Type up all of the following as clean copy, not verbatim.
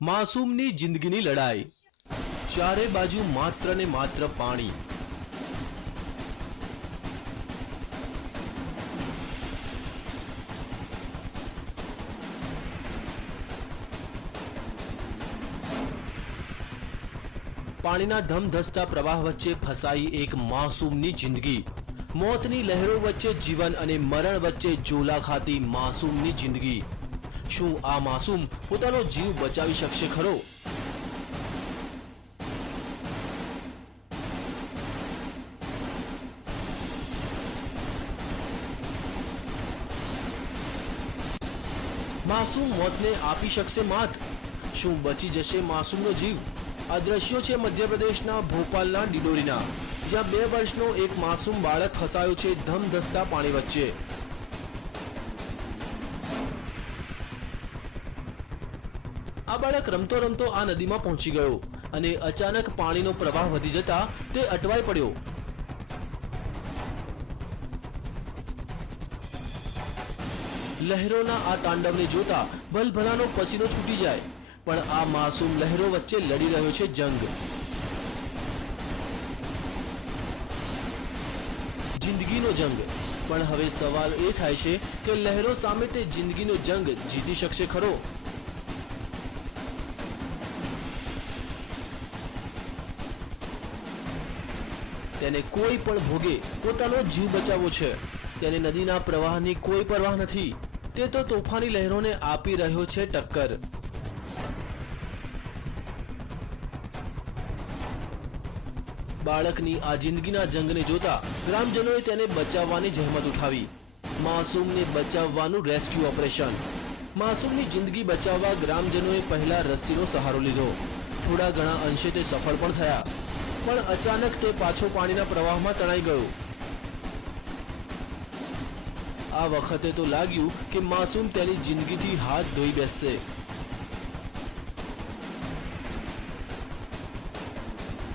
માસૂમની જિંદગીની લડાઈ, ચારે બાજુ માત્ર ને માત્ર પાણી. પાણીના ધમધસતા પ્રવાહ વચ્ચે ફસાઈ એક માસૂમની જિંદગી. મોતની લહેરો વચ્ચે જીવન અને મરણ વચ્ચે ઝોલા ખાતી માસૂમની જિંદગી. શું આ માસૂમ પોતાનો જીવ બચાવી શકશે ખરો? માસૂમ મોતને આપી શકશે માત? શું બચી જશે માસૂમનો જીવ? આ દ્રશ્યો છે મધ્યપ્રદેશના ભોપાલના ડિડોરીના, જ્યાં 2 વર્ષનો એક માસૂમ બાળક ફસાયો છે ધમધસતા પાણી વચ્ચે. આ બાળક રમતો રમતો આ નદીમાં પહોંચી ગયો અને અચાનક પાણીનો પ્રવાહ વધી જતા તે અટવાઈ પડ્યો. લહેરોના આ તાંડવને જોતા ભલભલાનો પસીનો છૂટી જાય, પણ આ માસૂમ લહેરો વચ્ચે લડી રહ્યો છે જંગ. જિંદગીનો જંગ. પણ હવે સવાલ એ થાય છે કે લહેરો સામે તે જિંદગીનો જંગ જીતી શકશે ખરો? તેને કોઈ પણ ભોગે પોતાનો જીવ બચાવવો છે. તેને નદીના પ્રવાહની કોઈ પરવાહ નથી. તે તો તોફાની લહેરોને આપી રહ્યો છે ટક્કર. બાળકની આ જિંદગીના જંગને જોતા ગ્રામજનોએ તેને બચાવવાની જહેમત ઉઠાવી. માસૂમને બચાવવાનું રેસ્ક્યુ ઓપરેશન. માસૂમની જિંદગી બચાવવા ગ્રામજનોએ પહેલા રસ્સીનો સહારો લીધો. થોડા ઘણા અંશે તે સફળ પણ થયા, પણ અચાનક તે પાછો પાણીના પ્રવાહમાં તણાઈ ગયો. આ વખતે તો લાગ્યું કે માસૂમ તેની જિંદગીથી હાથ ધોઈ બેસશે.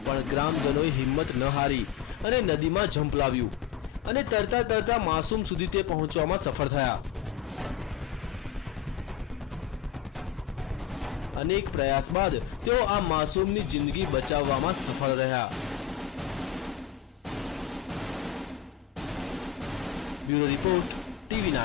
પણ ગ્રામજનોએ હિંમત ન હારી અને નદીમાં ઝંપલાવ્યું અને તરતા તરતા માસૂમ સુધી તે પહોંચવામાં સફળ થયા. અનેક પ્રયાસ બાદ તેઓ આ માસૂમની જિંદગી બચાવવામાં સફળ રહ્યા. Bureau report, TV9.